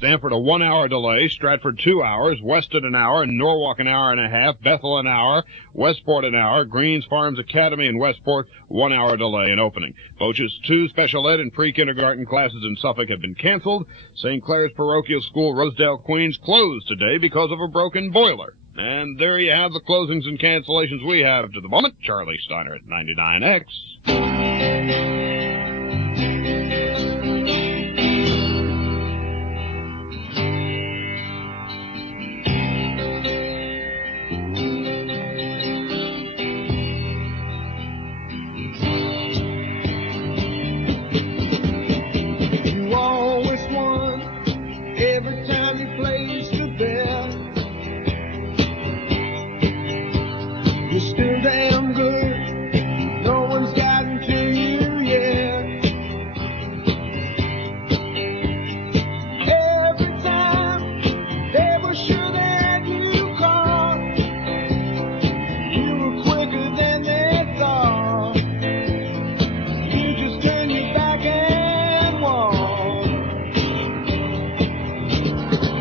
Stanford a 1 hour delay, Stratford 2 hours, Weston an hour, Norwalk an hour and a half, Bethel an hour, Westport an hour, Greens Farms Academy in Westport 1 hour delay in opening. Boch's 2 special ed and pre-kindergarten classes in Suffolk have been canceled. St. Clair's Parochial School, Rosedale, Queens closed today because of a broken boiler. And there you have the closings and cancellations we have to the moment. Charlie Steiner at 99X. Still damn good. No one's gotten to you yet. Every time they were sure that you caught, you were quicker than they thought. You just turn your back and walk.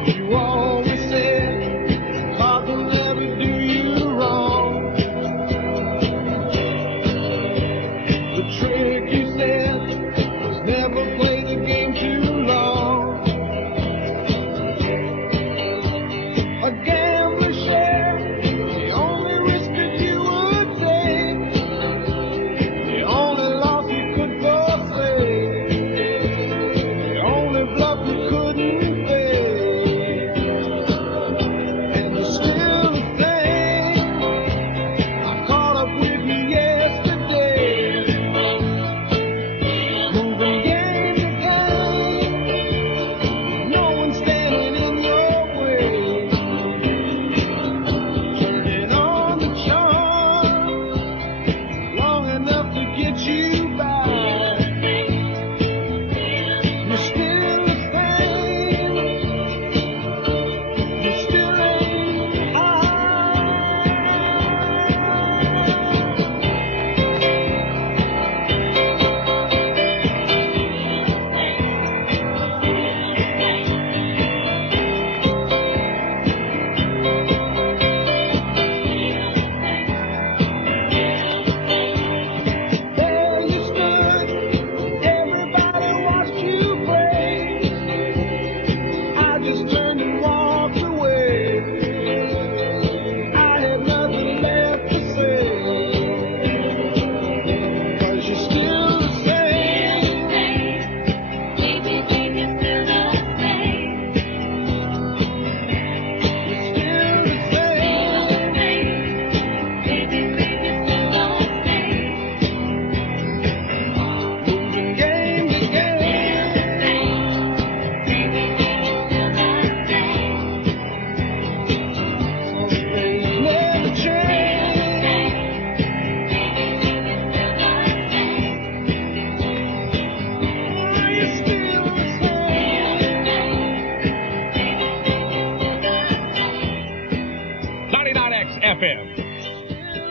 You always said, "God will never do you wrong."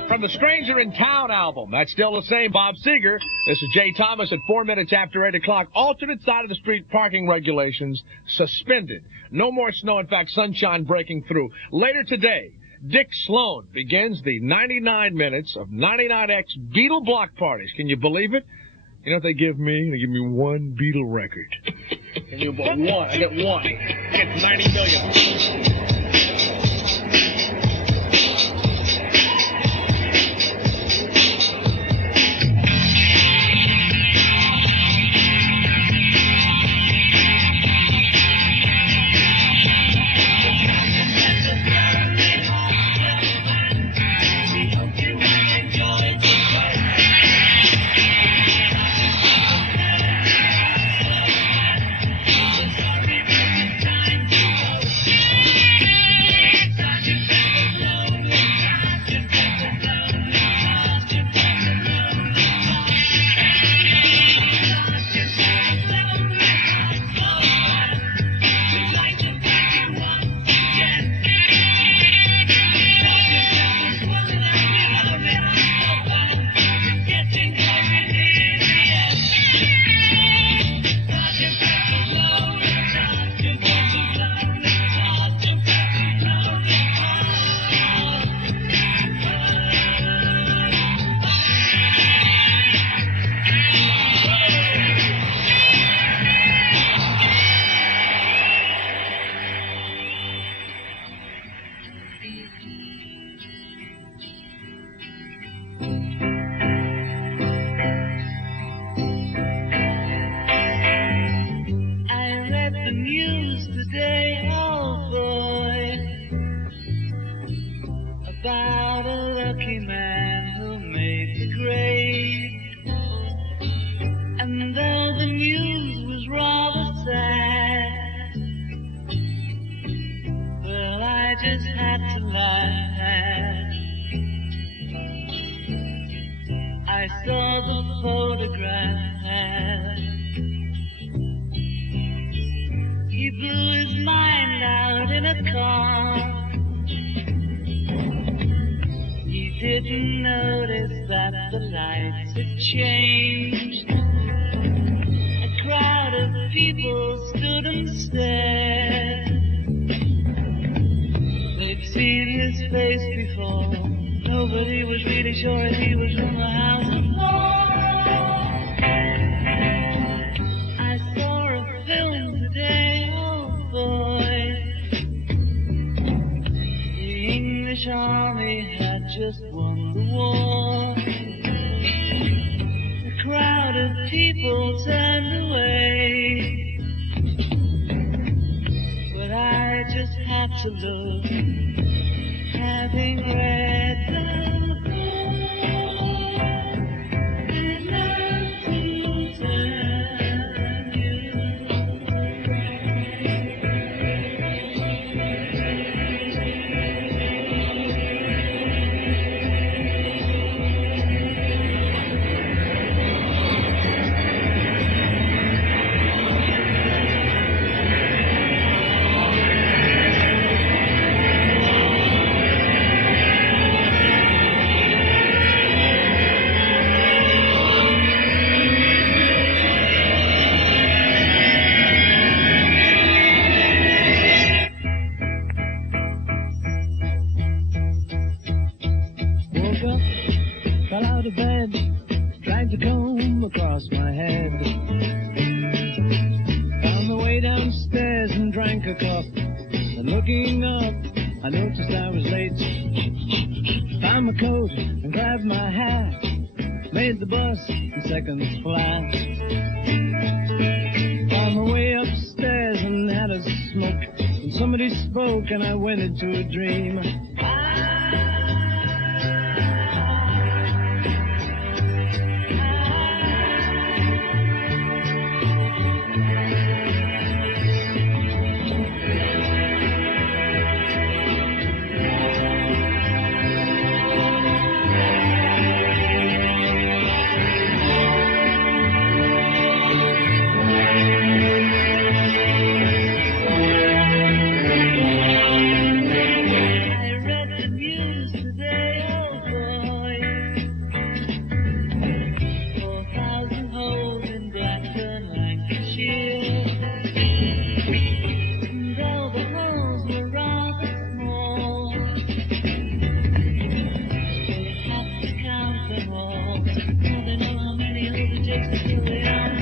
From the Stranger in Town album, that's still the same, Bob Seger. This is Jay Thomas at 4 minutes after 8 o'clock. Alternate side of the street parking regulations suspended. No more snow. In fact, sunshine breaking through. Later today, Dick Sloan begins the 99 minutes of 99X Beatle block parties. Can you believe it? You know what they give me? They give me one Beatle record. Can you believe one? I get one. I get 90 million. the news today, oh boy, about a lucky man who made the grade. And though the news was rather sad, well, I just had to laugh. I saw the photograph. He blew his mind out in a car. He didn't notice that the lights had changed. A crowd of people stood and stared. They'd seen his face before. Nobody was really sure if he was from the House of Lords. I saw a film today, oh boy. The English army had just won the war. A crowd of people turned away, but I just had to look, having read the book. Enough to tell you. Woke up, fell out of bed, dragged a comb across my head. Found the way downstairs and drank a cup. And looking up, I noticed I was late. Found my coat and grabbed my hat. Made the bus in seconds flat. Found my way upstairs and had a smoke. And somebody spoke and I went into a dream. I read the news today, oh boy. 4,000 holes in Blackburn, Lancashire. And though the holes were rather small, they have to count them all. Now they know how many holes it takes to fill the arm.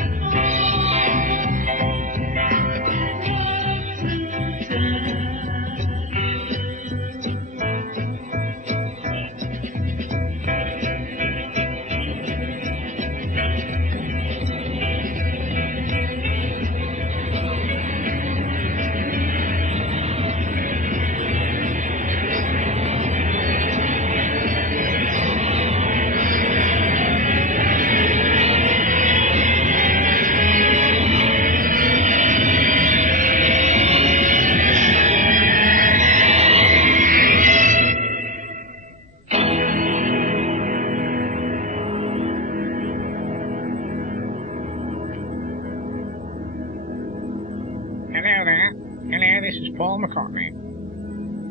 Hello there. Hello, this is Paul McCartney.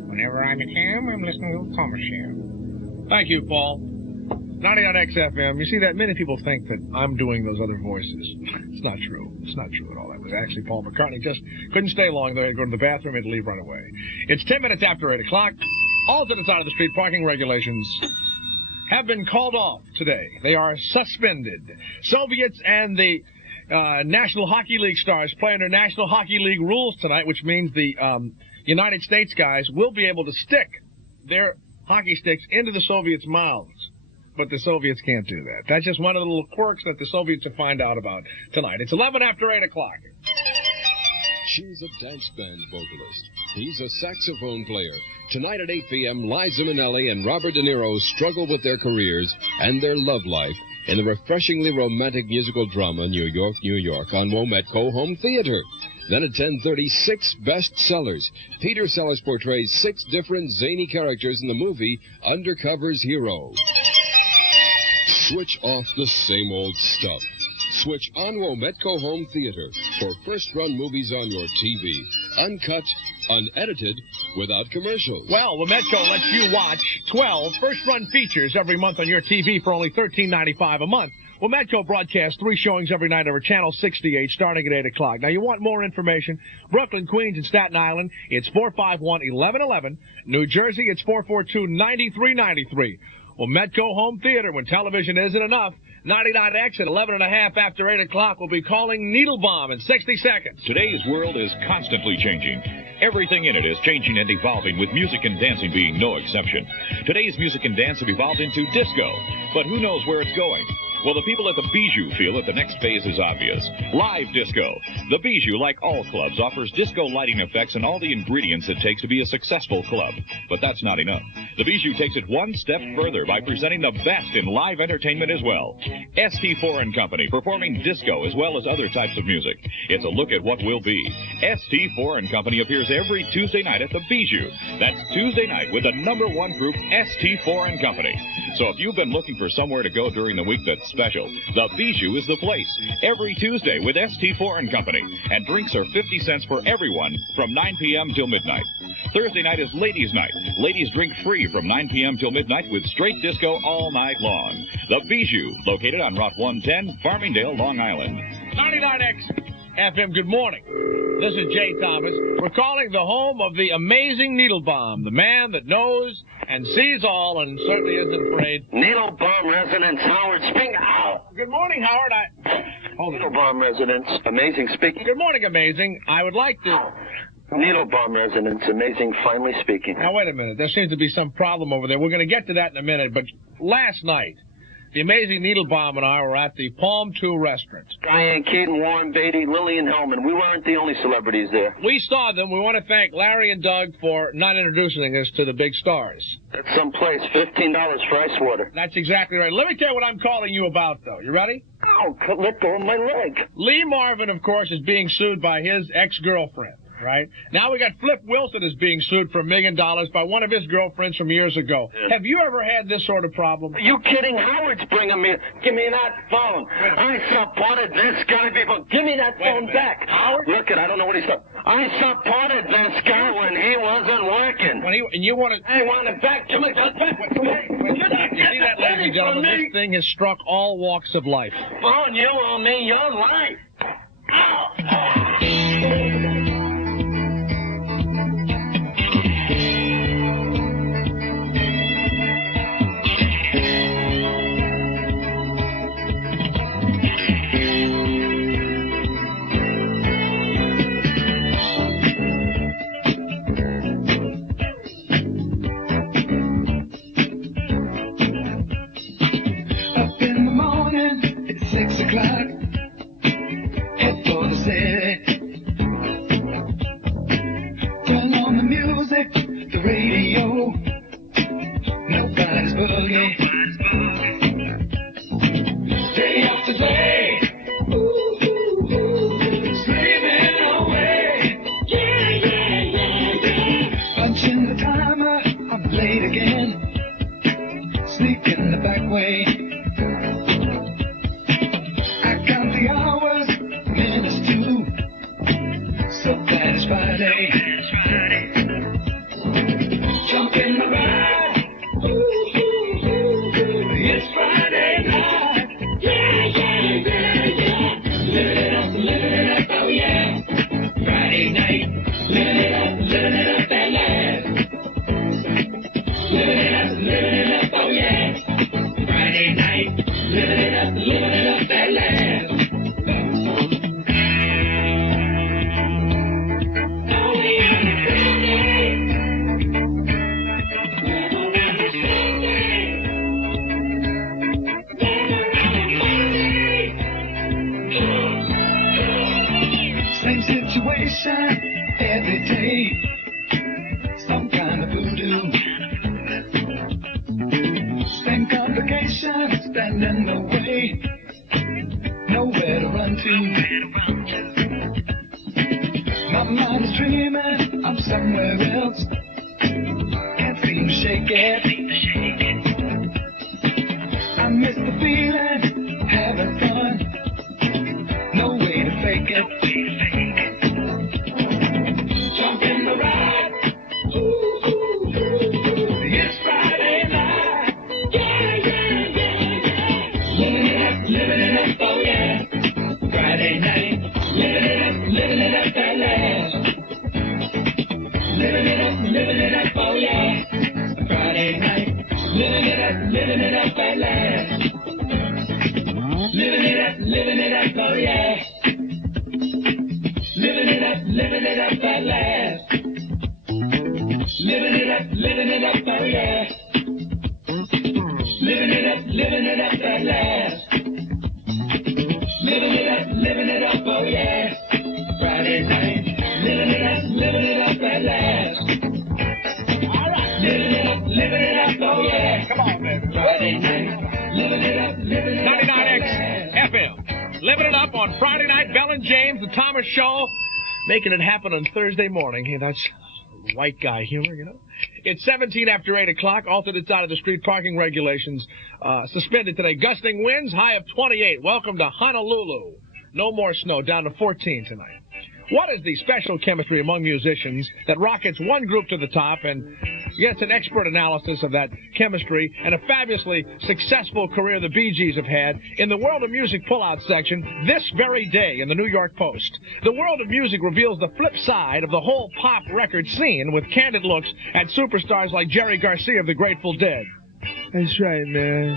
Whenever I'm at home, I'm listening to the Thomas Show. Thank you, Paul. 99XFM. You see that many people think that I'm doing those other voices. It's not true. It's not true at all. That was actually Paul McCartney. Just couldn't stay long, though. He'd go to the bathroom and leave right away. It's 10 minutes after 8 o'clock. Alternate side of the street parking regulations have been called off today. They are suspended. Soviets and the National Hockey League stars play under National Hockey League rules tonight, which means the United States guys will be able to stick their hockey sticks into the Soviets' mouths. But the Soviets can't do that. That's just one of the little quirks that the Soviets will find out about tonight. It's 11 after 8 o'clock. She's a dance band vocalist. He's a saxophone player. Tonight at 8 p.m., Liza Minnelli and Robert De Niro struggle with their careers and their love life in the refreshingly romantic musical drama New York, New York on Wometco Home Theater. Then at 10:30, 6 bestsellers. Peter Sellers portrays 6 different zany characters in the movie Undercover's Hero. Switch off the same old stuff. Switch on Wometco Home Theater for first-run movies on your TV. Uncut, unedited, without commercials. Well, Wometco lets you watch 12 first-run features every month on your TV for only $13.95 a month. Wometco broadcasts 3 showings every night over Channel 68 starting at 8 o'clock. Now, you want more information? Brooklyn, Queens, and Staten Island, it's 451-1111. New Jersey, it's 442-9393. Wometco Home Theater, when television isn't enough. 99X at 11:30 after 8 o'clock. We'll be calling Needle Bomb in 60 seconds. Today's world is constantly changing. Everything in it is changing and evolving, with music and dancing being no exception. Today's music and dance have evolved into disco, but who knows where it's going? Well, the people at the Bijou feel that the next phase is obvious. Live disco. The Bijou, like all clubs, offers disco lighting effects and all the ingredients it takes to be a successful club. But that's not enough. The Bijou takes it one step further by presenting the best in live entertainment as well. ST4 and Company, performing disco as well as other types of music. It's a look at what will be. ST4 and Company appears every Tuesday night at the Bijou. That's Tuesday night with the #1 group, ST4 and Company. So if you've been looking for somewhere to go during the week that's special, the Bijou is the place. Every Tuesday with ST4 and Company. And drinks are 50 cents for everyone from 9 p.m. till midnight. Thursday night is Ladies' Night. Ladies drink free from 9 p.m. till midnight with straight disco all night long. The Bijou, located on Route 110, Farmingdale, Long Island. 99X FM, good morning. This is Jay Thomas. We're calling the home of the amazing Needle Bomb, the man that knows and sees all and certainly isn't afraid. Needle Bomb residence, Howard speaking. Ow! Good morning, Howard. Hold Needle on. Bomb residence, amazing speaking. Good morning, amazing. I would like to... Needle Bomb residence, amazing, finally speaking. Now, wait a minute. There seems to be some problem over there. We're going to get to that in a minute, but last night, the amazing Needle Bomb and I were at the Palm 2 restaurant. Diane Keaton, Warren Beatty, Lillian Hellman. We weren't the only celebrities there. We saw them. We want to thank Larry and Doug for not introducing us to the big stars. That's someplace, $15 for ice water. That's exactly right. Let me tell you what I'm calling you about, though. You ready? Ow, let go of my leg. Lee Marvin, of course, is being sued by his ex-girlfriend. Right? Now we got Flip Wilson is being sued for $1 million by one of his girlfriends from years ago. Yeah. Have you ever had this sort of problem? Are you kidding? Howard's bringing me... Give me that phone. I supported this guy before... Give me that phone back. Howard? Look it, I don't know what he's talking... I supported this guy when he wasn't working. And you want to... I want it back. Give me that back. You see that, ladies and gentlemen? This thing has struck all walks of life. Phone, you owe me your life. Ow! Up in the morning, it's 6 o'clock. Head for the city, every day, some kind of voodoo. Same complications stand in the way, nowhere to run to. My mind's dreaming, I'm somewhere else, can't seem to shake it. I miss the feeling, having fun, no way to fake it. Jump in the ride, ooh, ooh, ooh, ooh. It's Friday night, yeah, yeah, yeah, yeah. Living it up, oh yeah. Friday night, living it up at last. Living it up, oh yeah. Friday night, living it up at last. Living it up, oh yeah. Living it up at last. Living it up, oh yeah. Living it up at last. Living it up, oh yeah. Friday night, living it up at last. All right, living it up, oh yeah. Come on, man. Friday night, living it up 99X FM. Living it up on Friday night. Bell and James, the Thomas Show, making it happen on Thursday morning. Hey, that's white guy humor, you know. It's 17 after 8 o'clock. Alternate side of the street parking regulations suspended today. Gusting winds, high of 28. Welcome to Honolulu. No more snow, down to 14 tonight. What is the special chemistry among musicians that rockets one group to the top and gets an expert analysis of that chemistry and a fabulously successful career the Bee Gees have had in the World of Music pullout section this very day in the New York Post? The World of Music reveals the flip side of the whole pop record scene with candid looks at superstars like Jerry Garcia of the Grateful Dead. That's right, man.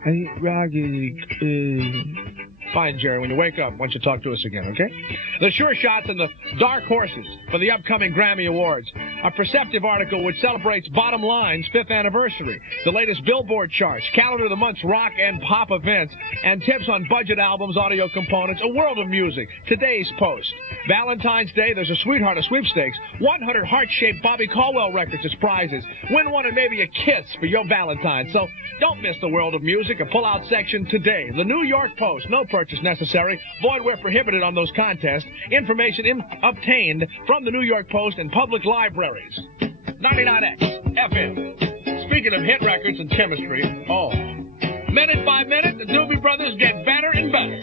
I think rock is Fine, Jerry. When you wake up, why don't you talk to us again, okay? The sure shots and the dark horses for the upcoming Grammy Awards. A perceptive article which celebrates Bottom Line's 5th anniversary. The latest Billboard charts, calendar of the month's rock and pop events, and tips on budget albums, audio components, a world of music. Today's Post. Valentine's Day, there's a Sweetheart of Sweepstakes. 100 heart-shaped Bobby Caldwell records as prizes. Win one and maybe a kiss for your Valentine. So don't miss the World of Music, a pull-out section today. The New York Post. No purchase necessary. Void where prohibited on those contests. Information obtained from the New York Post and public libraries. 99X FM. Speaking of hit records and chemistry, minute by minute, the Doobie Brothers get better and better.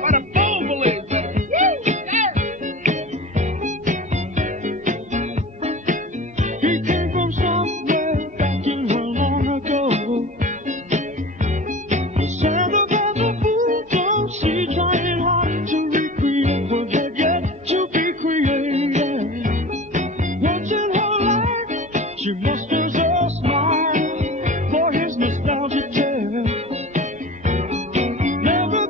What a fool believes it. He came from somewhere back in her long ago. The sound of the fool, don't she trying hard to recreate what had yet to be created. Once in her life, she musters a smile for his nostalgic tale. Never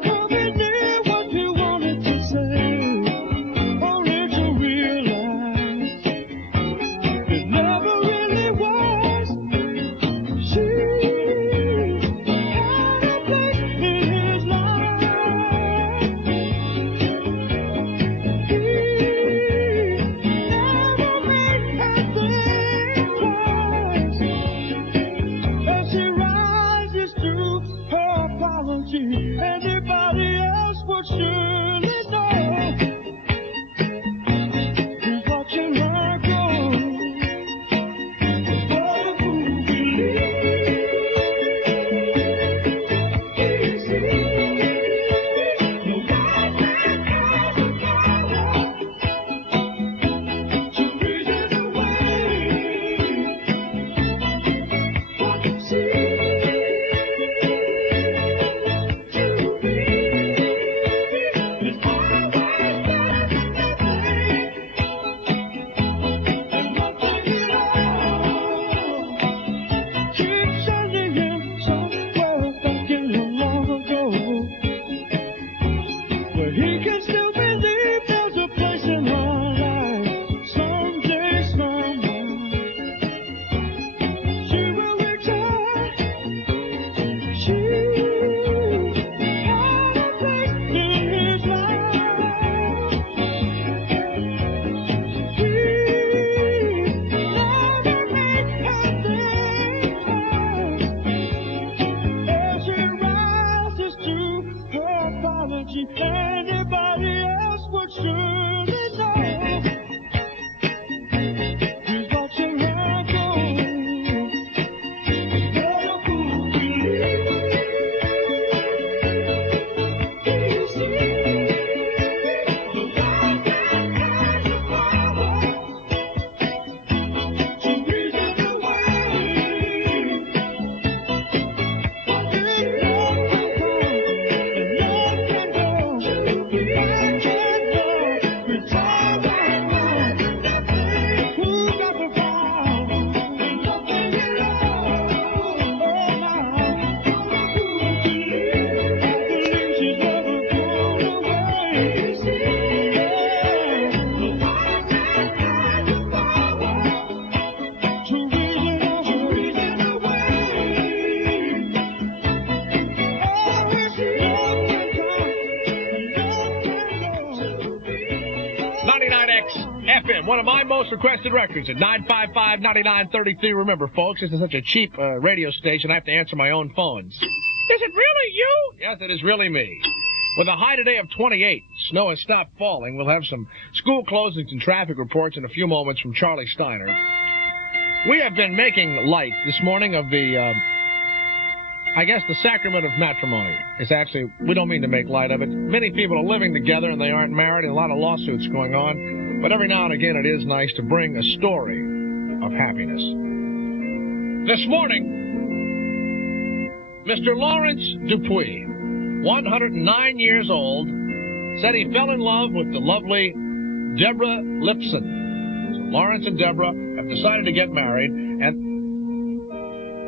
FM, one of my most requested records at 955-9933. Remember, folks, this is such a cheap radio station, I have to answer my own phones. Is it really you? Yes, it is really me. With a high today of 28, snow has stopped falling. We'll have some school closings and traffic reports in a few moments from Charlie Steiner. We have been making light this morning of the, I guess, the sacrament of matrimony. It's actually, we don't mean to make light of it. Many people are living together and they aren't married, and a lot of lawsuits going on. But every now and again, it is nice to bring a story of happiness. This morning, Mr. Lawrence Dupuis, 109 years old, said he fell in love with the lovely Deborah Lipson. So Lawrence and Deborah have decided to get married, and...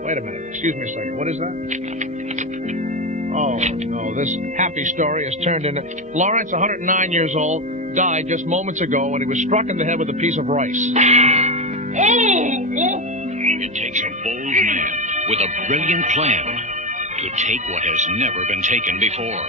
Wait a minute. Excuse me a second. What is that? Oh, no. This happy story has turned into... Lawrence, 109 years old, died just moments ago when he was struck in the head with a piece of rice. It takes a bold man with a brilliant plan to take what has never been taken before.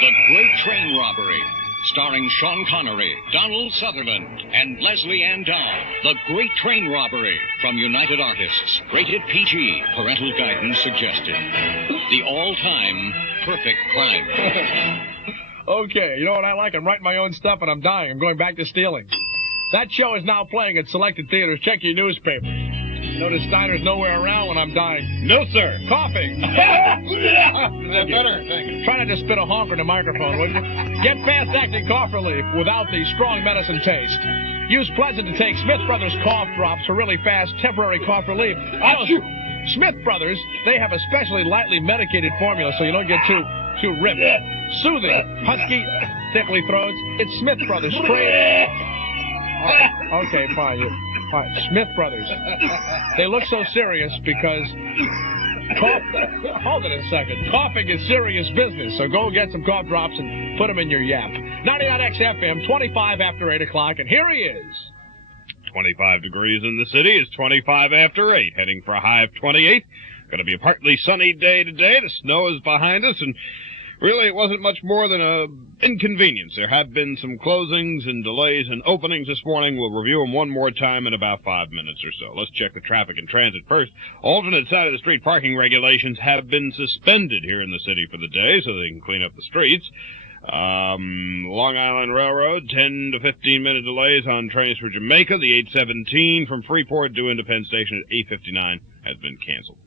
The Great Train Robbery, starring Sean Connery, Donald Sutherland, and Leslie Ann Down. The Great Train Robbery from United Artists. Rated PG. Parental guidance suggested. The all-time perfect crime. Okay, you know what I like? I'm writing my own stuff and I'm dying. I'm going back to stealing. That show is now playing at selected theaters. Check your newspaper. Notice Steiner's nowhere around when I'm dying. No, sir. Coughing. Is that better? Thank you. Try not to spit a honker in the microphone, would you? Get fast-acting cough relief without the strong medicine taste. Use Pleasant to take Smith Brothers cough drops for really fast temporary cough relief. Smith Brothers, they have a specially lightly medicated formula so you don't get too ripped. Soothing, husky, tickly throats. It's Smith Brothers straight. Oh, okay, fine. Fine. Smith Brothers. They look so serious because hold it a second. Coughing is serious business, so go get some cough drops and put them in your yap. 99XFM, 25 after 8 o'clock, and here he is. 25 degrees in the city. It's 25 after 8, heading for a high of 28. Going to be a partly sunny day today. The snow is behind us, and really it wasn't much more than a inconvenience. There have been some closings and delays and openings this morning. We'll review them one more time in about 5 minutes or so. Let's check the traffic and transit first. Alternate side of the street parking regulations have been suspended here in the city for the day so they can clean up the streets. Long Island Railroad, 10 to 15 minute delays on trains for Jamaica. The 817 from Freeport to Independence Station at 8:59 has been canceled.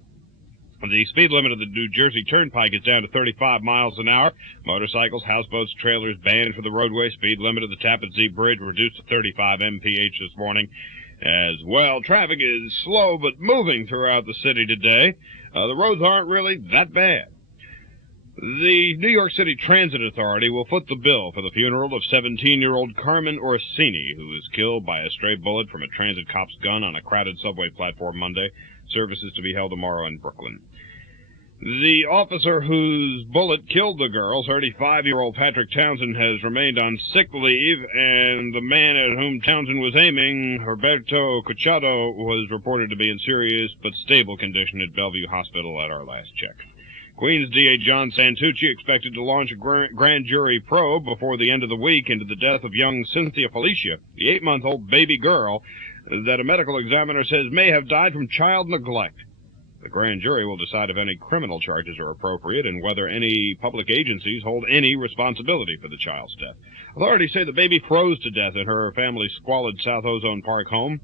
The speed limit of the New Jersey Turnpike is down to 35 miles an hour. Motorcycles, houseboats, trailers banned for the roadway. Speed limit of the Tappan Zee Bridge reduced to 35 mph this morning as well. Traffic is slow but moving throughout the city today. The roads aren't really that bad. The New York City Transit Authority will foot the bill for the funeral of 17-year-old Carmen Orsini, who was killed by a stray bullet from a transit cop's gun on a crowded subway platform Monday. Services to be held tomorrow in Brooklyn. The officer whose bullet killed the girl, 35-year-old Patrick Townsend, has remained on sick leave, and the man at whom Townsend was aiming, Roberto Cochado, was reported to be in serious but stable condition at Bellevue Hospital at our last check. Queens DA John Santucci expected to launch a grand jury probe before the end of the week into the death of young Cynthia Felicia, the 8-month-old baby girl that a medical examiner says may have died from child neglect. The grand jury will decide if any criminal charges are appropriate and whether any public agencies hold any responsibility for the child's death. Authorities say the baby froze to death in her family's squalid South Ozone Park home,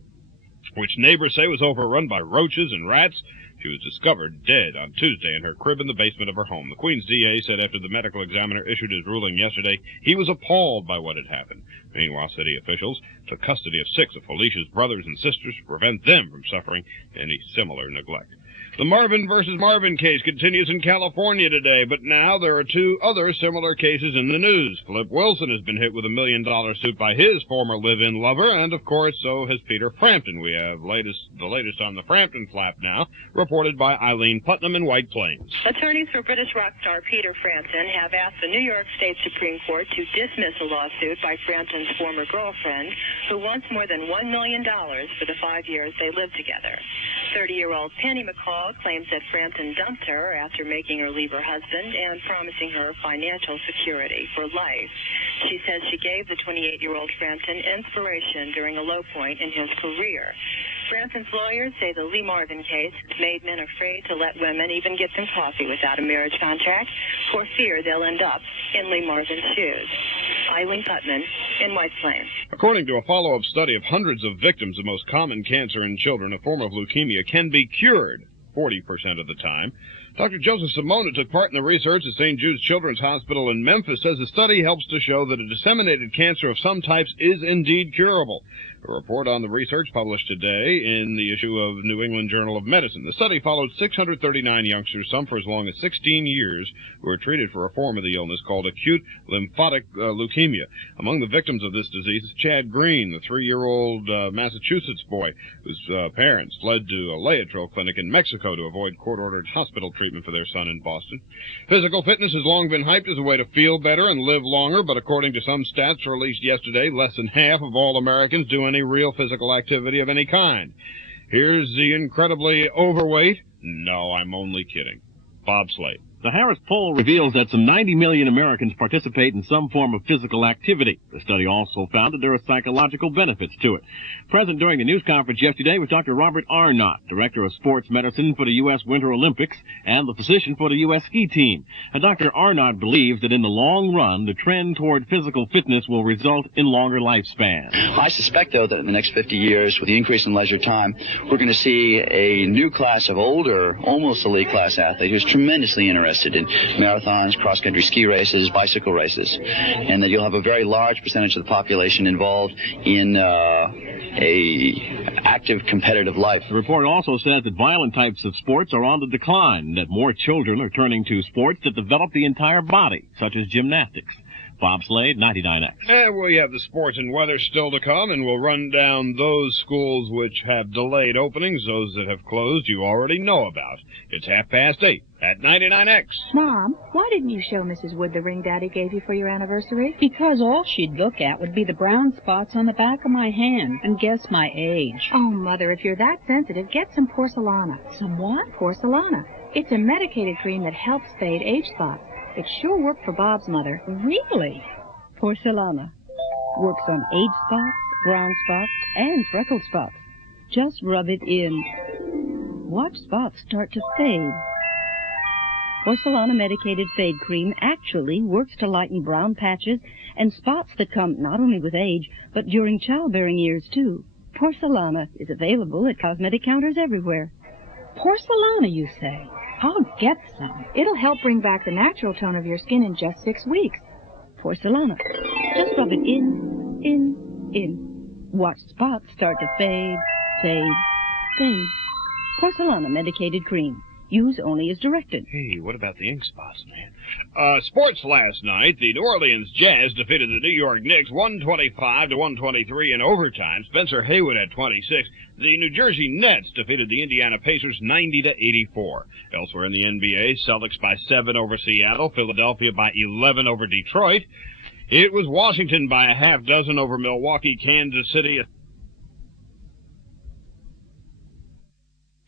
which neighbors say was overrun by roaches and rats. She was discovered dead on Tuesday in her crib in the basement of her home. The Queens DA said after the medical examiner issued his ruling yesterday, he was appalled by what had happened. Meanwhile, city officials took custody of 6 of Felicia's brothers and sisters to prevent them from suffering any similar neglect. The Marvin versus Marvin case continues in California today, but now there are 2 other similar cases in the news. Flip Wilson has been hit with $1 million suit by his former live-in lover, and of course, so has Peter Frampton. We have the latest on the Frampton flap now, reported by Eileen Putnam in White Plains. Attorneys for British rock star Peter Frampton have asked the New York State Supreme Court to dismiss a lawsuit by Frampton's former girlfriend, who wants more than $1 million for the 5 years they lived together. 30-year-old Penny McCall claims that Franson dumped her after making her leave her husband and promising her financial security for life. She says she gave the 28-year-old Franson inspiration during a low point in his career. Franson's lawyers say the Lee Marvin case has made men afraid to let women even get some coffee without a marriage contract for fear they'll end up in Lee Marvin's shoes. Eileen Putman in White Plains. According to a follow-up study of hundreds of victims, the most common cancer in children, a form of leukemia, can be cured 40% of the time. Dr. Joseph Simona took part in the research at St. Jude's Children's Hospital in Memphis, says the study helps to show that a disseminated cancer of some types is indeed curable. A report on the research published today in the issue of New England Journal of Medicine. The study followed 639 youngsters, some for as long as 16 years, who were treated for a form of the illness called acute lymphatic leukemia. Among the victims of this disease is Chad Green, the 3-year-old Massachusetts boy whose parents fled to a Laetrile clinic in Mexico to avoid court-ordered hospital treatment for their son in Boston. Physical fitness has long been hyped as a way to feel better and live longer, but according to some stats released yesterday, less than half of all Americans do any real physical activity of any kind. Here's the incredibly overweight, no, I'm only kidding, Bob Slade. The Harris poll reveals that some 90 million Americans participate in some form of physical activity. The study also found that there are psychological benefits to it. Present during the news conference yesterday was Dr. Robert Arnott, Director of Sports Medicine for the U.S. Winter Olympics and the physician for the U.S. ski team. And Dr. Arnott believes that in the long run, the trend toward physical fitness will result in longer lifespans. I suspect, though, that in the next 50 years, with the increase in leisure time, we're going to see a new class of older, almost elite class athlete who's tremendously interested in marathons, cross-country ski races, bicycle races, and that you'll have a very large percentage of the population involved in a active competitive life. The report also says that violent types of sports are on the decline, and that more children are turning to sports that develop the entire body, such as gymnastics. Bob Slade, 99X. And we have the sports and weather still to come, and we'll run down those schools which have delayed openings. Those that have closed you already know about. It's 8:30 at 99X. Mom, why didn't you show Mrs. Wood the ring Daddy gave you for your anniversary? Because all she'd look at would be the brown spots on the back of my hand and guess my age. Oh, Mother, if you're that sensitive, get some Porcelana. Some what? Porcelana. It's a medicated cream that helps fade age spots. It sure worked for Bob's mother. Really? Porcelana. Works on age spots, brown spots, and freckled spots. Just rub it in. Watch spots start to fade. Porcelana medicated fade cream actually works to lighten brown patches and spots that come not only with age, but during childbearing years, too. Porcelana is available at cosmetic counters everywhere. Porcelana, you say? I'll get some. It'll help bring back the natural tone of your skin in just 6 weeks. Porcelana. Just rub it in. Watch spots start to fade, fade, fade. Porcelana medicated cream. Use only as directed. Hey, what about the ink spots, man? Sports last night. The New Orleans Jazz defeated the New York Knicks 125-123 in overtime. Spencer Haywood had 26. The New Jersey Nets defeated the Indiana Pacers 90-84. Elsewhere in the NBA, Celtics by 7 over Seattle, Philadelphia by 11 over Detroit. It was Washington by a half dozen over Milwaukee, Kansas City.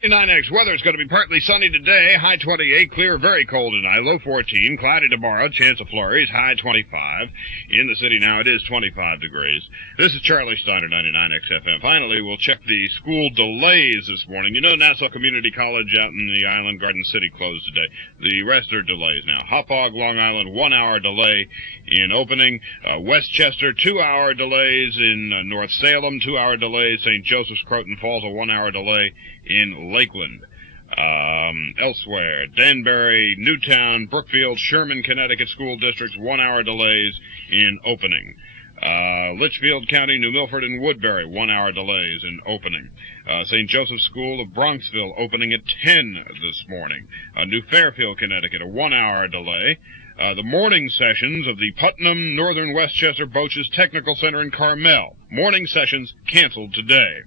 9X weather is going to be partly sunny today, high 28, clear, very cold tonight, low 14, cloudy tomorrow, chance of flurries, high 25. In the city now, it is 25 degrees. This is Charlie Steiner, 99X FM. Finally, we'll check the school delays this morning. You know, Nassau Community College out in the Island Garden City closed today. The rest are delays now. Hauppauge, Long Island, 1 hour delay in opening. Westchester, 2 hour delays in North Salem, 2 hour delays. St. Joseph's, Croton Falls, a 1 hour delay in Lakeland. Elsewhere, Danbury, Newtown, Brookfield, Sherman, Connecticut school districts, 1 hour delays in opening. Litchfield County, New Milford, and Woodbury, 1 hour delays in opening. St. Joseph's School of Bronxville opening at 10 this morning. New Fairfield, Connecticut, a 1 hour delay. The morning sessions of the Putnam, Northern Westchester, Boches Technical Center in Carmel. Morning sessions canceled today.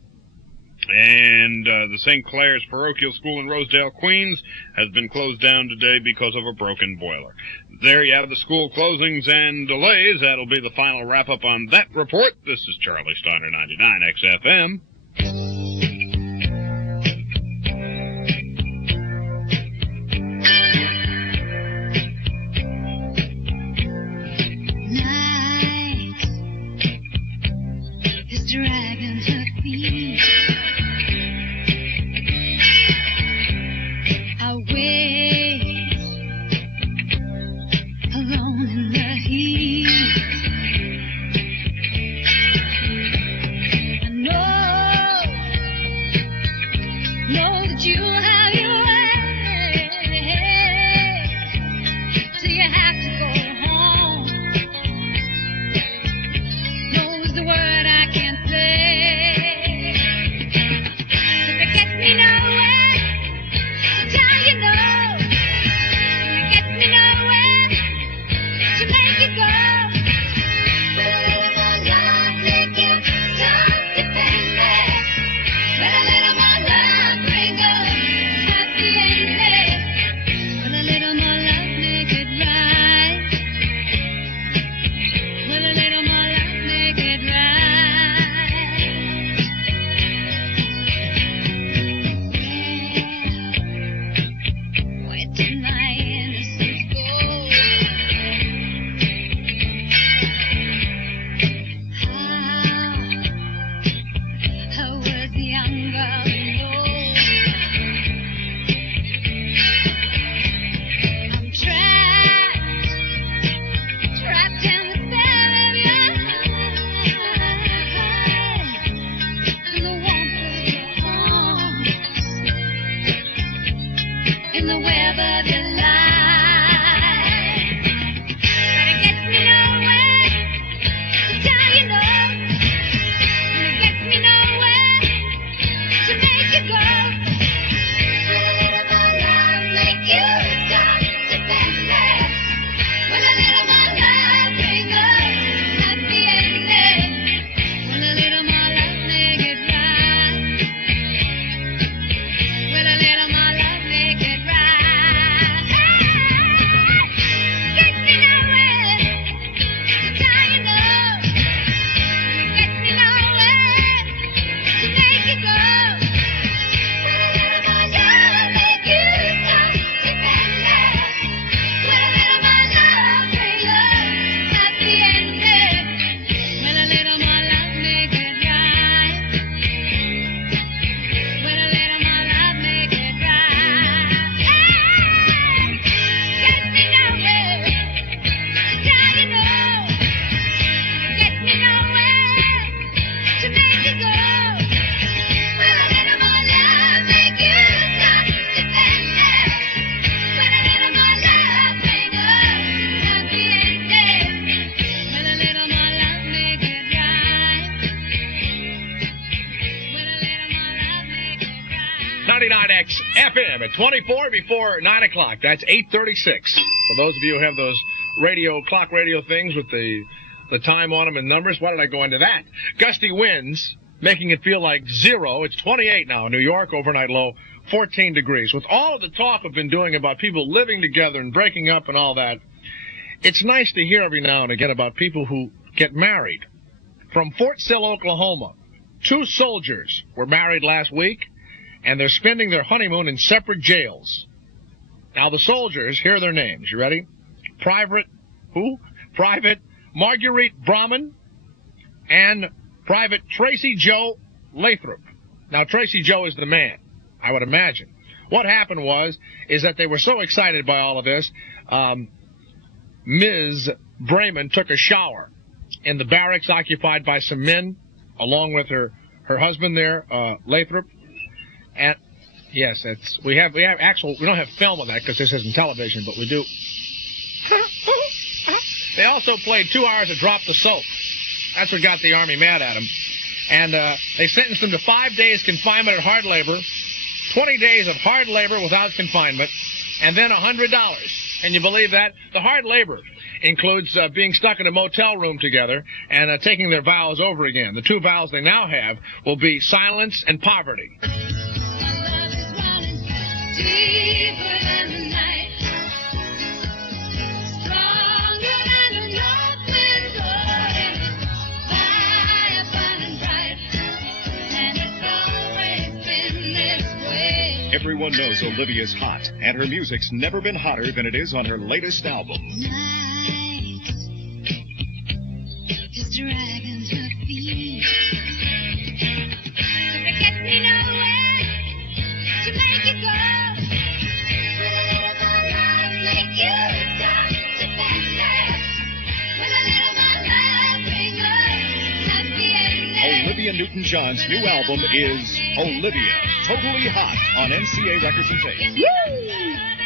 And the St. Clair's Parochial School in Rosedale, Queens, has been closed down today because of a broken boiler. There you have the school closings and delays. That'll be the final wrap-up on that report. This is Charlie Steiner, 99X FM. is dragging her feet. I wait alone in the heat. I know that you have your way, so you have to go home. Knows the word I can't say. If it gets me nowhere, to tell you no. If it gets me nowhere, to make you go. With a little more love, make you stop depending. With a little more love, bring us happy ending. With a little more love, make it right. With a little more love, make it right. Where did my innocence go? How was the young girl know? I'm trapped in the spell of your eyes, in the warmth of your arms, in the web of your life. But it gets me nowhere to tell you no. And it gets me nowhere to make you go. With a little more love, make you stop depending. With a little more love, bring us happy ending. With a little more love, make it right. With a little more love, make it right. Gets me nowhere to tell you no. It gets me nowhere to make you go. With a little more love, make you stop depending. With a little more love, bring us happy ending. With a little more love, make it right. With a little more love, make it right. Gets me nowhere to tell you no. It gets me nowhere to make you go. With a little more love, make you stop depending. With a little more love, bring us happy ending. With a little more love, make it right. With a little more love, make it right. 99X FM at 24 before 9 o'clock. That's 8:36. For those of you who have those clock radio things with the time on them and numbers, why did I go into that? Gusty winds, making it feel like zero. It's 28 now in New York, overnight low 14 degrees. With all of the talk we've been doing about people living together and breaking up and all that, it's nice to hear every now and again about people who get married. From Fort Sill, Oklahoma, 2 soldiers were married last week, and they're spending their honeymoon in separate jails. Now, the soldiers, here are their names. You ready? Private Marguerite Brahman and Private Tracy Joe Lathrop. Now, Tracy Joe is the man, I would imagine. What happened is that they were so excited by all of this, Ms. Brayman took a shower in the barracks occupied by some men, along with her husband there, Lathrop. And yes, we don't have film of that because this isn't television, but we do. They also played 2 hours of Drop the Soap. That's what got the Army mad at him. And they sentenced him to 5 days confinement at hard labor, 20 days of hard labor without confinement, and then $100. Can you believe that? The hard labor includes being stuck in a motel room together and taking their vows over again. The 2 vows they now have will be silence and poverty. Deeper than the night, stronger than the north wind blowing, fire burning bright, and it's always been this way. Everyone knows Olivia's hot, and her music's never been hotter than it is on her latest album. Night is dragging her feet. Olivia Newton-John's new album is Olivia, totally hot on NCA Records and Tapes.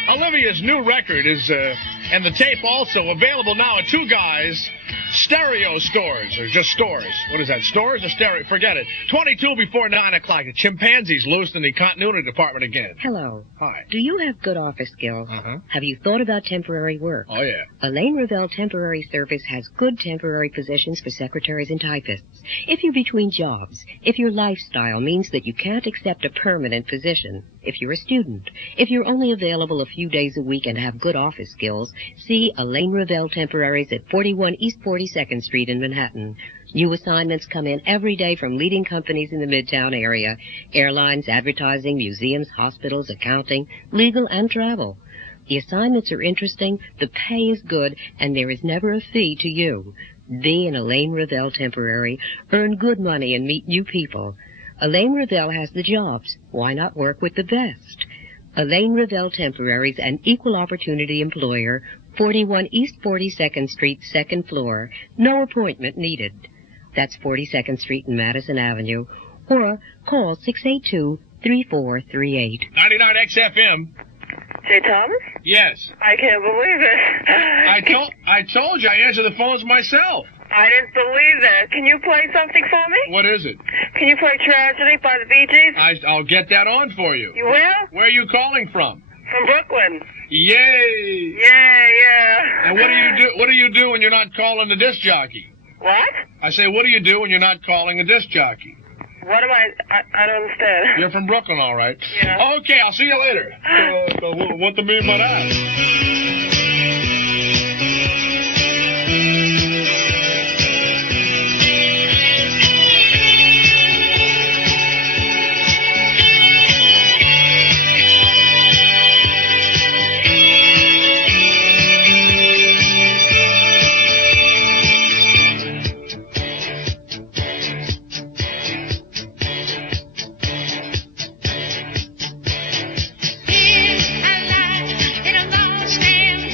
Olivia's new record is, and the tape also, available now at Two Guys stereo stores, or just stores. What is that, stores or stereo? Forget it. 22 before 9 o'clock. The chimpanzee's loosed in the continuity department again. Hello. Hi. Do you have good office skills? Uh-huh. Have you thought about temporary work? Oh, yeah. Elaine Revell Temporary Service has good temporary positions for secretaries and typists. If you're between jobs, if your lifestyle means that you can't accept a permanent position, if you're a student, if you're only available a few days a week and have good office skills, see Elaine Revell Temporaries at 41 East 42nd Street in Manhattan. New assignments come in every day from leading companies in the Midtown area: airlines, advertising, museums, hospitals, accounting, legal, and travel. The assignments are interesting, the pay is good, and there is never a fee to you. Be an Elaine Revell Temporary. Earn good money and meet new people. Elaine Revell has the jobs. Why not work with the best? Elaine Revell Temporaries, an equal opportunity employer, 41 East 42nd Street, 2nd floor. No appointment needed. That's 42nd Street and Madison Avenue. Or call 682-3438. 99 XFM. J. Thomas? Yes. I can't believe it. I told you I answered the phones myself. I didn't believe that. Can you play something for me? What is it? Can you play Tragedy by the Bee Gees? I'll get that on for you. You will? Where are you calling from? From Brooklyn. Yay! Yeah. And what do you do when you're not calling the disc jockey? What? I say, what do you do when you're not calling a disc jockey? What am I don't understand. You're from Brooklyn, all right. Yeah. Okay, I'll see you later. What do you mean by that? In a lost and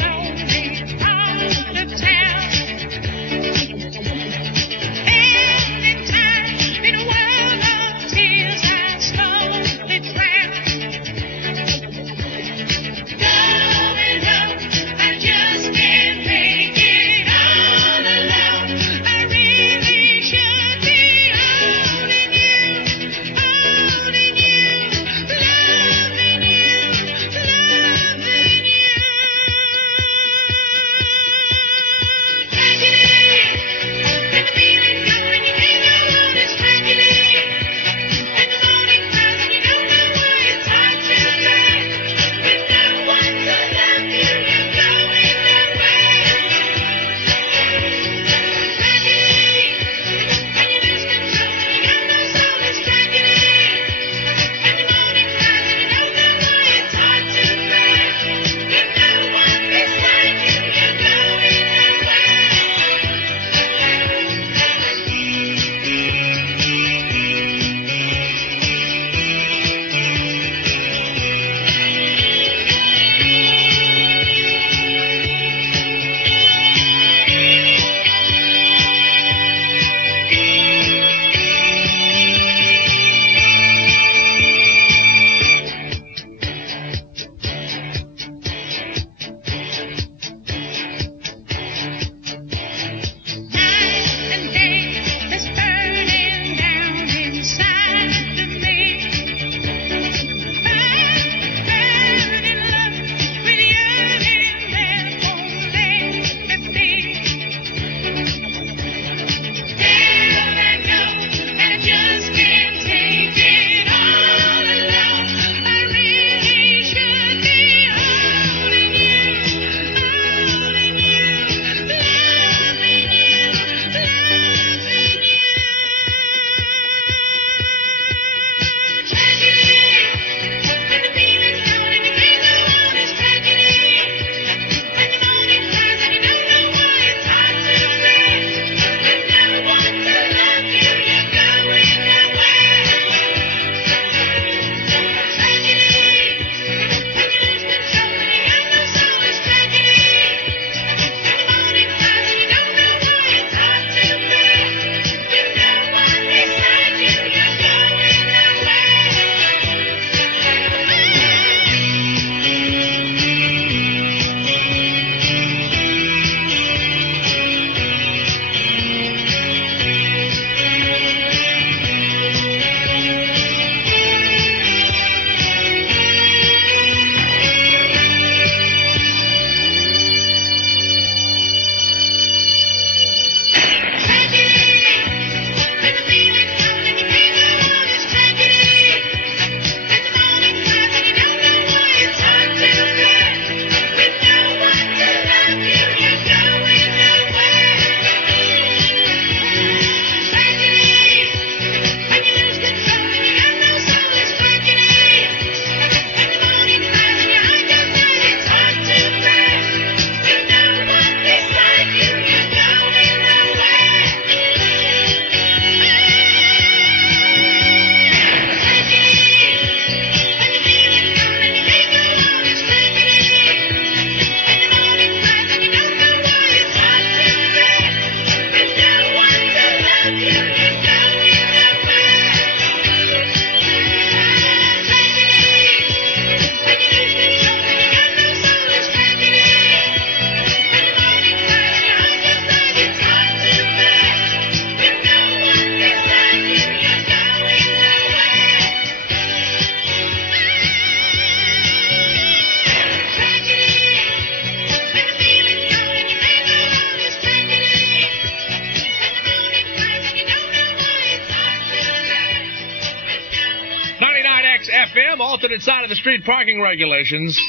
XFM, alternate side of the street parking regulations.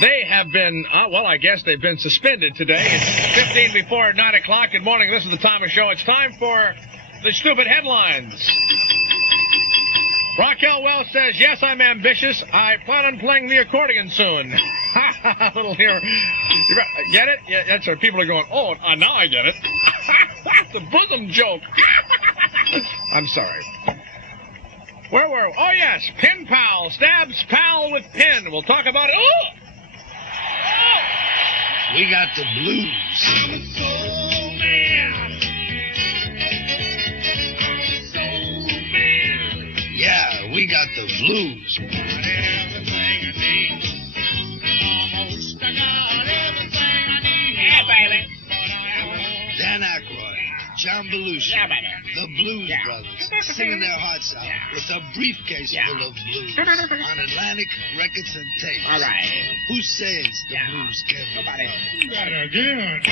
They have been, I guess they've been suspended today. It's 15 before 9 o'clock. Good morning. This is the time of show. It's time for the stupid headlines. Raquel Wells says, yes, I'm ambitious. I plan on playing the accordion soon. Little here. Get it? Yeah, that's where people are going, oh, now I get it. The bosom joke. I'm sorry. Where were we? Oh, yes. Pin pal. Stabs pal with pin. We'll talk about it. Oh! We got the blues. I'm a soul man. Yeah, we got the blues. Got everything I need. Almost I got everything I need. Yeah, baby. Dan Aykroyd, John Belushi, the Blues Brothers, singing their hearts out with a briefcase full of blues on Atlantic Records and Tapes. All right. Who says the blues can be fun? That again.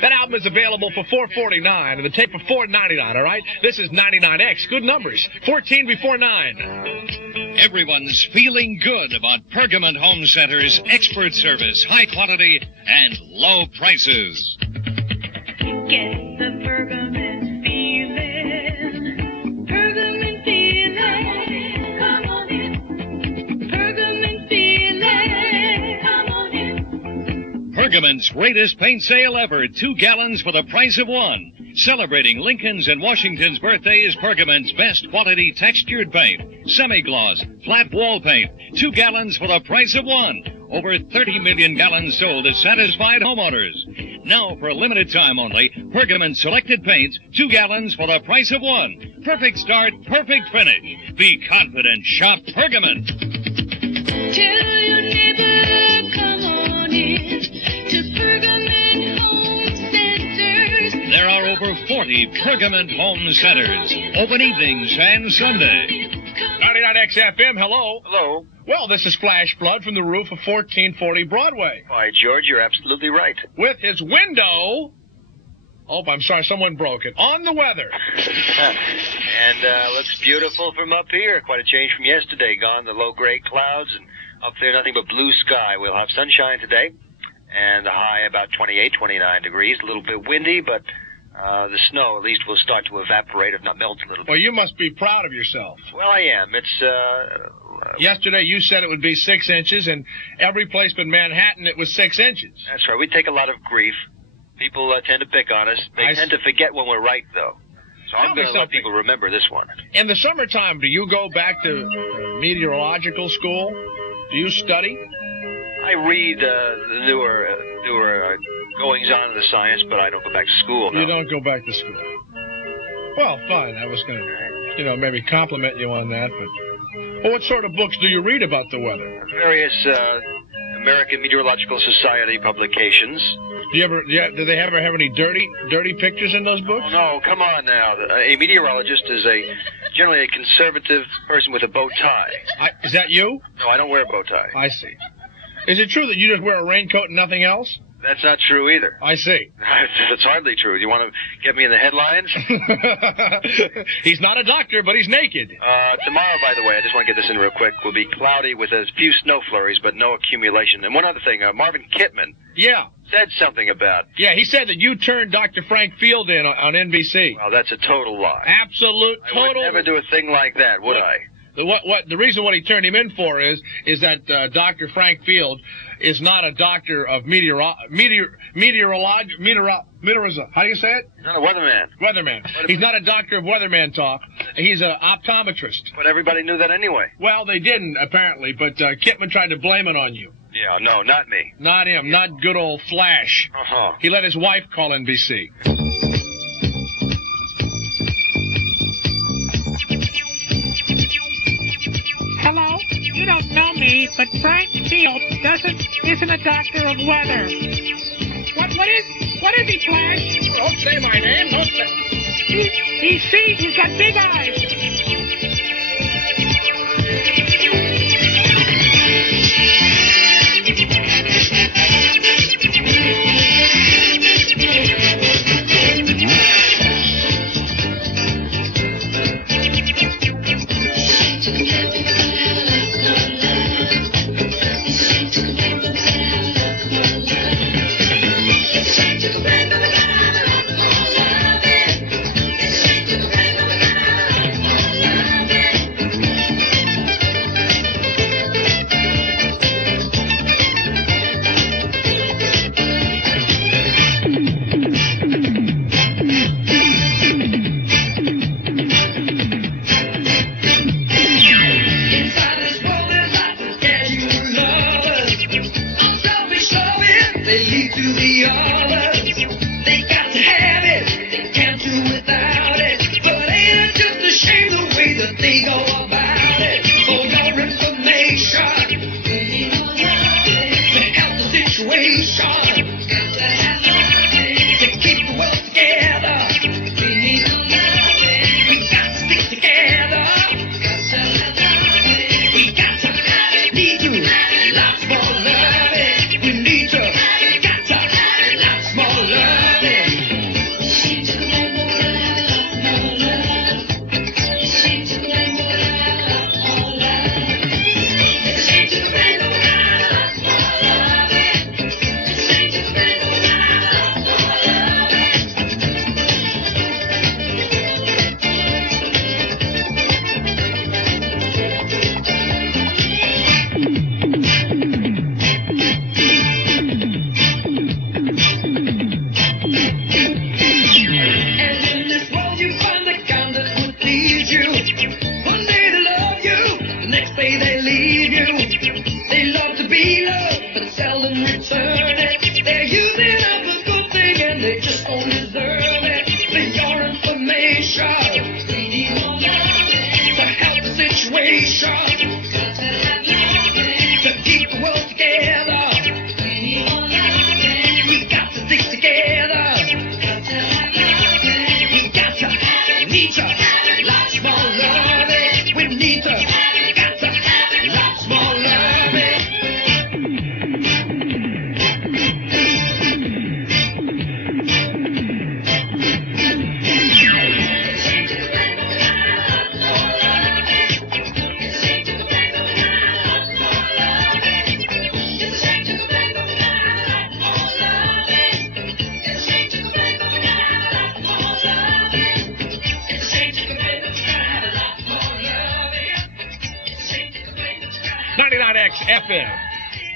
That album is available for $4.49 and the tape for $4.99, all right? This is 99X. Good numbers. 14 before 9. Everyone's feeling good about Pergament Home Center's expert service, high quality, and low prices. Get the Pergament feeling. Pergament feeling. Come on in. Pergament feeling. Come on in. Pergament's greatest paint sale ever, 2 gallons for the price of 1. Celebrating Lincoln's and Washington's birthdays, Pergament's best quality textured paint, semi-gloss, flat wall paint, 2 gallons for the price of 1. Over 30 million gallons sold to satisfied homeowners. Now, for a limited time only, Pergament selected paints, 2 gallons for the price of 1. Perfect start, perfect finish. Be confident, shop Pergament. Tell your neighbor, come on in to Pergament Home Centers. There are over 40 Pergament Home Centers, open evenings and Sunday. 99XFM, hello. Hello. Well, this is Flash Flood from the roof of 1440 Broadway. Why, George, you're absolutely right. With his window... Oh, I'm sorry, someone broke it. On the weather. And looks beautiful from up here. Quite a change from yesterday. Gone the low gray clouds, and up there nothing but blue sky. We'll have sunshine today, and the high about 28, 29 degrees. A little bit windy, but the snow at least will start to evaporate, if not melt a little bit. Well, you must be proud of yourself. Well, I am. It's... Yesterday you said it would be 6 inches, and every place but Manhattan it was 6 inches. That's right. We take a lot of grief. People tend to pick on us. They tend to forget when we're right, though. So I'm going to let people remember this one. In the summertime, do you go back to meteorological school? Do you study? I read the newer goings-on of the science, but I don't go back to school. No. You don't go back to school. Well, fine. I was going to, maybe compliment you on that, but... Well, what sort of books do you read about the weather? Various American Meteorological Society publications. Do they ever have any dirty pictures in those books? Oh, no, come on now. A meteorologist is generally a conservative person with a bow tie. Is that you? No, I don't wear a bow tie. I see. Is it true that you just wear a raincoat and nothing else? That's not true either. I see. That's hardly true. You want to get me in the headlines? He's not a doctor, but he's naked. Tomorrow, by the way, I just want to get this in real quick, will be cloudy with a few snow flurries, but no accumulation. And one other thing, Marvin Kittman said something about... Yeah, he said that you turned Dr. Frank Field in on NBC. Well, that's a total lie. Absolute, total... I would never do a thing like that, would I? The reason what he turned him in for is that Dr. Frank Field is not a doctor of how do you say it? He's not a weatherman. Weatherman. He's not a doctor of weatherman talk. He's an optometrist. But everybody knew that anyway. Well, they didn't, apparently, but Kittman tried to blame it on you. Yeah, no, not me. Not him, not good old Flash. Uh-huh. He let his wife call NBC. Hello? You don't know me, but Frank Field isn't a doctor of weather. What is he, Flash? Don't say my name. Don't say... He's got big eyes. persuasion to keep the world together. We got to stick together. We got to, need to, lots more loving. We need to, got to, lots more loving. X FM.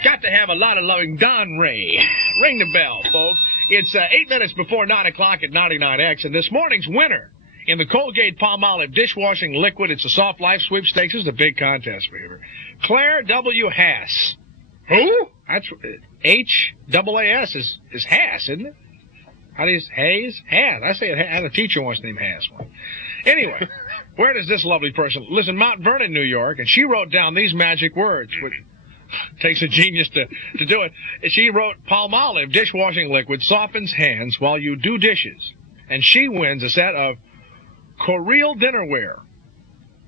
Got to have a lot of loving. Don Ray. Ring the bell, folks. It's 8 minutes before 9 o'clock at 99X, and this morning's winner in the Colgate Palmolive dishwashing liquid, it's a Soft Life Sweepstakes. It's a big contest for you. Claire W. Haas. Who? That's H-A-A-S is Haas, isn't it? How do you say Hayes? Haas. I say it. I had a teacher once named Haas. Anyway, where does this lovely person lives? In Mount Vernon, New York, and she wrote down these magic words, which takes a genius to do it. She wrote, Palmolive dishwashing liquid softens hands while you do dishes. And she wins a set of Correal dinnerware.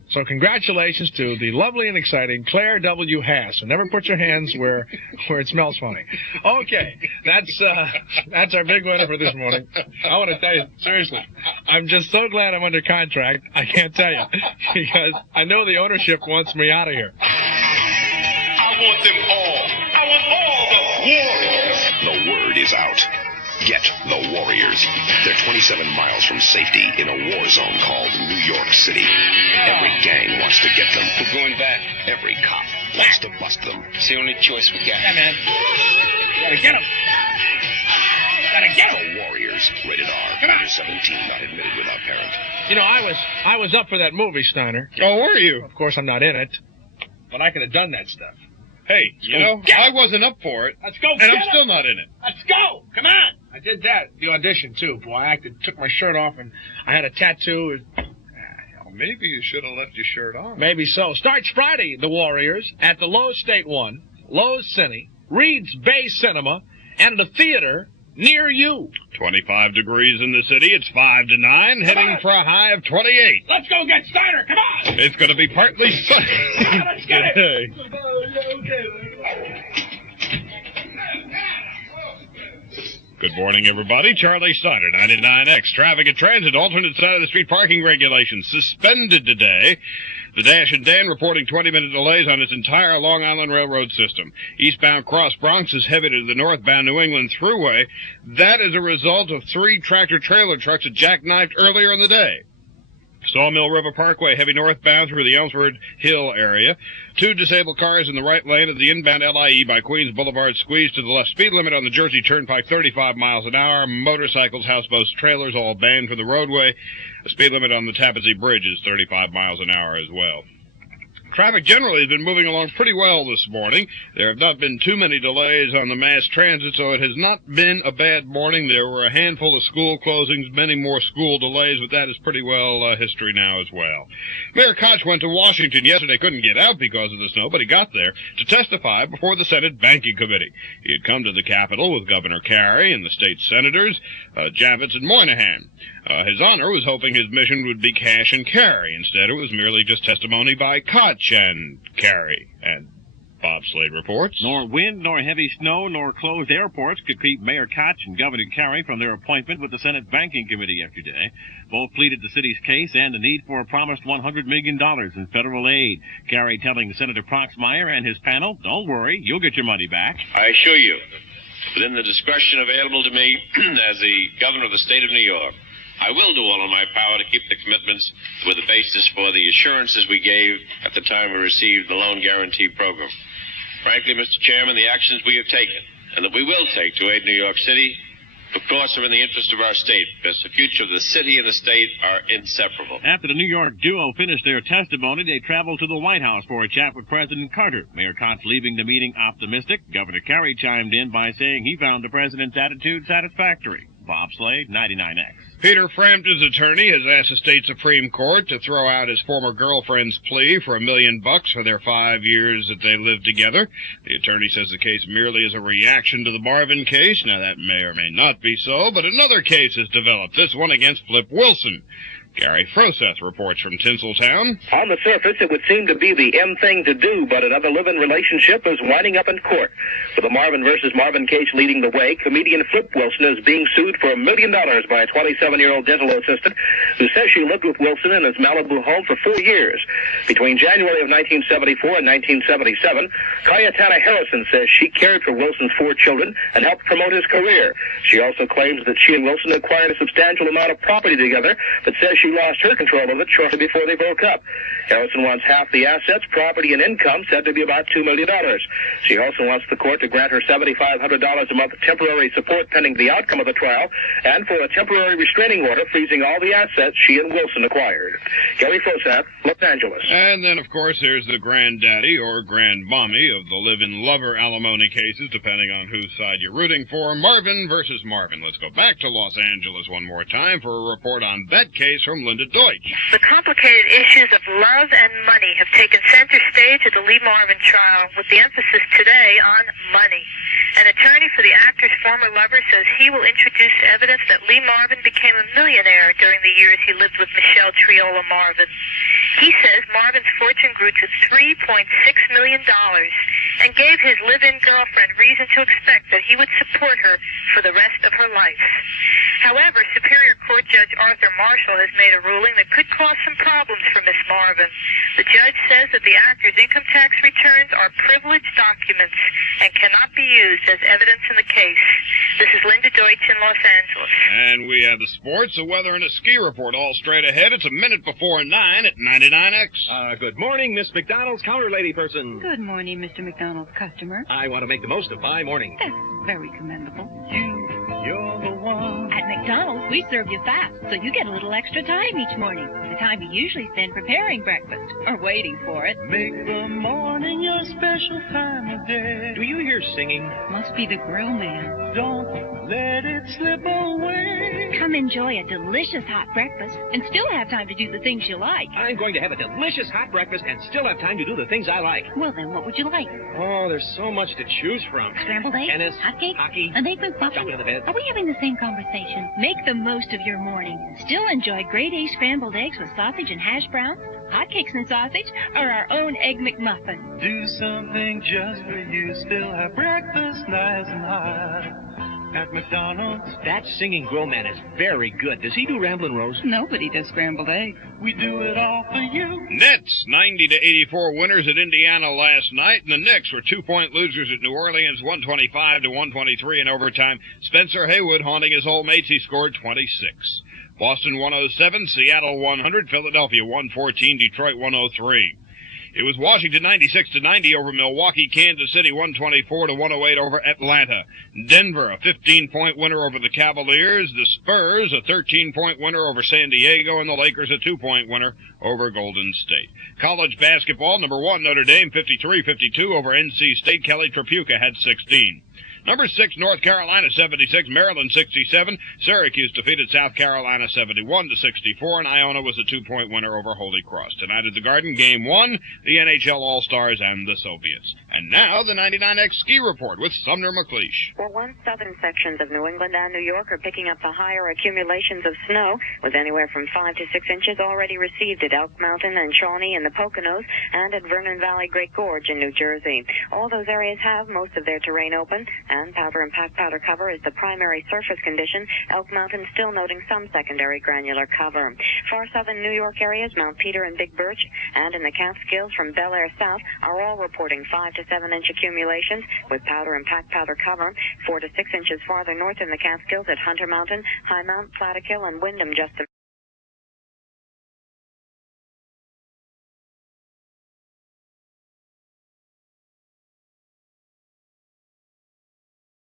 So congratulations to the lovely and exciting Claire W. Haas. So never put your hands where it smells funny. Okay, that's our big winner for this morning. I want to tell you, seriously, I'm just so glad I'm under contract. I can't tell you, because I know the ownership wants me out of here. I want them all. I want all the Warriors. The word is out. Get the Warriors. They're 27 miles from safety in a war zone called New York City. Every gang wants to get them. We're going back. Every cop wants to bust them. It's the only choice we got. Yeah, man. You gotta get them. Gotta get them. The Warriors. Rated R. Under 17. Not admitted without parent. You know, I was up for that movie, Steiner. Oh, were you? Of course, I'm not in it. But I could have done that stuff. Hey, you know, I wasn't up for it. Let's go. And I'm still not in it. Let's go. Come on. I did that, the audition, too. Boy, I took my shirt off, and I had a tattoo. Maybe you should have left your shirt on. Maybe so. Starts Friday, the Warriors, at the Lowe's State One, Lowe's Cine, Reed's Bay Cinema, and the theater near you. 25 degrees in the city. It's 5 to 9, heading for a high of 28. Let's go get Steiner. Come on. It's going to be partly sunny. Let's get it. Good morning, everybody. Charlie Steiner, 99X. Traffic and transit, alternate side of the street parking regulations suspended today. The Dash and Dan reporting 20-minute delays on its entire Long Island Railroad system. Eastbound Cross Bronx is heavy to the northbound New England Thruway. That is a result of 3 tractor-trailer trucks that jackknifed earlier in the day. Sawmill River Parkway, heavy northbound through the Elmsford Hill area. 2 disabled cars in the right lane of the inbound LIE by Queens Boulevard squeezed to the left. Speed limit on the Jersey Turnpike, 35 miles an hour. Motorcycles, houseboats, trailers, all banned from the roadway. The speed limit on the Tappan Zee Bridge is 35 miles an hour as well. Traffic generally has been moving along pretty well this morning. There have not been too many delays on the mass transit, so it has not been a bad morning. There were a handful of school closings, many more school delays, but that is pretty well history now as well. Mayor Koch went to Washington yesterday. Couldn't get out because of the snow, but he got there to testify before the Senate Banking Committee. He had come to the Capitol with Governor Carey and the state senators, Javits and Moynihan. His Honor was hoping his mission would be cash and carry. Instead, it was merely just testimony by Koch and Carey. And Bob Slade reports. Nor wind, nor heavy snow, nor closed airports could keep Mayor Koch and Governor Carey from their appointment with the Senate Banking Committee yesterday. Both pleaded the city's case and the need for a promised $100 million in federal aid. Carey telling Senator Proxmire and his panel, don't worry, you'll get your money back. I assure you, within the discretion available to me as the governor of the state of New York, I will do all in my power to keep the commitments with the basis for the assurances we gave at the time we received the loan guarantee program. Frankly, Mr. Chairman, the actions we have taken and that we will take to aid New York City, of course, are in the interest of our state, because the future of the city and the state are inseparable. After the New York duo finished their testimony, they traveled to the White House for a chat with President Carter. Mayor Koch leaving the meeting optimistic. Governor Carey chimed in by saying he found the president's attitude satisfactory. Bob Slade, 99X. Peter Frampton's attorney has asked the state Supreme Court to throw out his former girlfriend's plea for $1 million for their 5 years that they lived together. The attorney says the case merely is a reaction to the Marvin case. Now, that may or may not be so, but another case has developed, this one against Flip Wilson. Gary Froseth reports from Tinseltown. On the surface, it would seem to be the M thing to do, but another live-in relationship is winding up in court. With the Marvin versus Marvin case leading the way, comedian Flip Wilson is being sued for $1 million by a 27-year-old dental assistant who says she lived with Wilson in his Malibu home for 4 years. Between January of 1974 and 1977, Cayetana Harrison says she cared for Wilson's 4 children and helped promote his career. She also claims that she and Wilson acquired a substantial amount of property together, but says she lost her control of it shortly before they broke up. Harrison wants half the assets, property, and income, said to be about $2 million. She also wants the court to grant her $7,500 a month temporary support pending the outcome of the trial, and for a temporary restraining order freezing all the assets she and Wilson acquired. Gary Froseth, Los Angeles. And then, of course, there's the granddaddy or grandmommy of the live-in lover alimony cases, depending on whose side you're rooting for. Marvin versus Marvin. Let's go back to Los Angeles one more time for a report on that case from Linda Deutsch. The complicated issues of love and money have taken center stage at the Lee Marvin trial, with the emphasis today on money. An attorney for the actor's former lover says he will introduce evidence that Lee Marvin became a millionaire during the years he lived with Michelle Triola Marvin. He says Marvin's fortune grew to $3.6 million and gave his live-in girlfriend reason to expect that he would support her for the rest of her life. However, Superior Court Judge Arthur Marshall has made a ruling that could cause some problems for Miss Marvin. The judge says that the actor's income tax returns are privileged documents and cannot be used as evidence in the case. This is Linda Deutsch in Los Angeles. And we have the sports, the weather, and a ski report all straight ahead. It's a minute before 9 at 99X. Good morning, Miss McDonald's counter lady person. Good morning, Mr. McDonald's customer. I want to make the most of my morning. That's very commendable. You're the one. At McDonald's, we serve you fast, so you get a little extra time each morning. The time you usually spend preparing breakfast or waiting for it. Make the morning your special time of day. Do you hear singing? Must be the grill man. Don't let it slip away. Come enjoy a delicious hot breakfast and still have time to do the things you like. I'm going to have a delicious hot breakfast and still have time to do the things I like. Well, then, what would you like? Oh, there's so much to choose from. Scrambled eggs? Tennis, hotcakes? hockey, an egg McMuffin? jumping on the bed. Are we having the same conversation? Make the most of your morning and still enjoy grade A scrambled eggs with sausage and hash browns, hotcakes and sausage, or our own egg McMuffin. Do something just for you. Still have breakfast nice and hot. At McDonald's. That singing grill man is very good. Does he do Ramblin' Rose? Nobody does scrambled eggs. We do it all for you. Nets, 90-84 winners at Indiana last night, and the Knicks were 2-point losers at New Orleans, 125-123 in overtime. Spencer Haywood, haunting his old mates, he scored 26. Boston 107, Seattle 100, Philadelphia 114, Detroit 103. It was Washington 96-90 over Milwaukee, Kansas City 124-108 over Atlanta. Denver, a 15-point winner over the Cavaliers. The Spurs, a 13-point winner over San Diego, and the Lakers, a 2-point winner over Golden State. College basketball, number 1, Notre Dame 53-52 over NC State. Kelly Tripucka had 16. Number 6, North Carolina 76, Maryland 67. Syracuse defeated South Carolina 71-64, and Iona was a 2-point winner over Holy Cross. Tonight at the Garden, Game 1, the NHL All-Stars and the Soviets. And now the 99X Ski Report with Sumner McLeish. Well, one southern sections of New England and New York are picking up the higher accumulations of snow, with anywhere from 5 to 6 inches already received at Elk Mountain and Shawnee in the Poconos and at Vernon Valley Great Gorge in New Jersey. All those areas have most of their terrain open, and powder and packed powder cover is the primary surface condition. Elk Mountain still noting some secondary granular cover. Far southern New York areas, Mount Peter and Big Birch, and in the Catskills from Bel Air south are all reporting 5 to 7 inch accumulations with powder and packed powder cover. 4 to 6 inches farther north in the Catskills at Hunter Mountain, High Mount, Plattekill, and Wyndham just